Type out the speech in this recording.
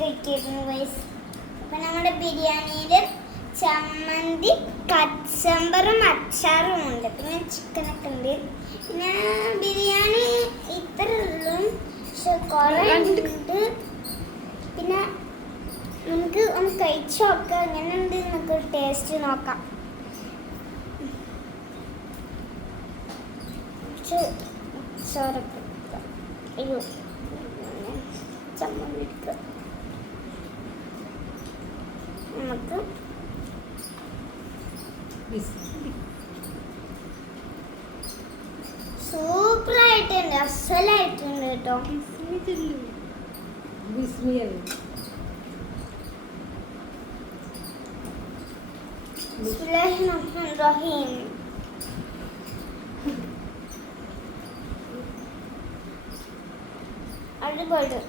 കഴിക്കായിരുന്നു guys. അപ്പം നമ്മുടെ ബിരിയാണിയിൽ ചമ്മന്തി കച്ചമ്പറും അച്ചാറും ഉണ്ട്, പിന്നെ ചിക്കനൊക്കെ ഉണ്ട്. പിന്നെ ബിരിയാണി ഇത്ര ഉള്ളൂ, പക്ഷെ കുറേ ഉണ്ട്. പിന്നെ നമുക്ക് ഒന്ന് കഴിച്ചു നോക്കാം എങ്ങനെയുണ്ട്, നമുക്ക് ടേസ്റ്റ് നോക്കാം. ചോറൊക്കെ അയ്യോ ചമ്മന്തി നമുക്ക് സൂപ്പറായിട്ടുണ്ട്, അസലായിട്ടുണ്ട് കേട്ടോ. ബിസ്മില്ലാഹിർറഹ്മാനിർറഹീം. അടിപൊളി.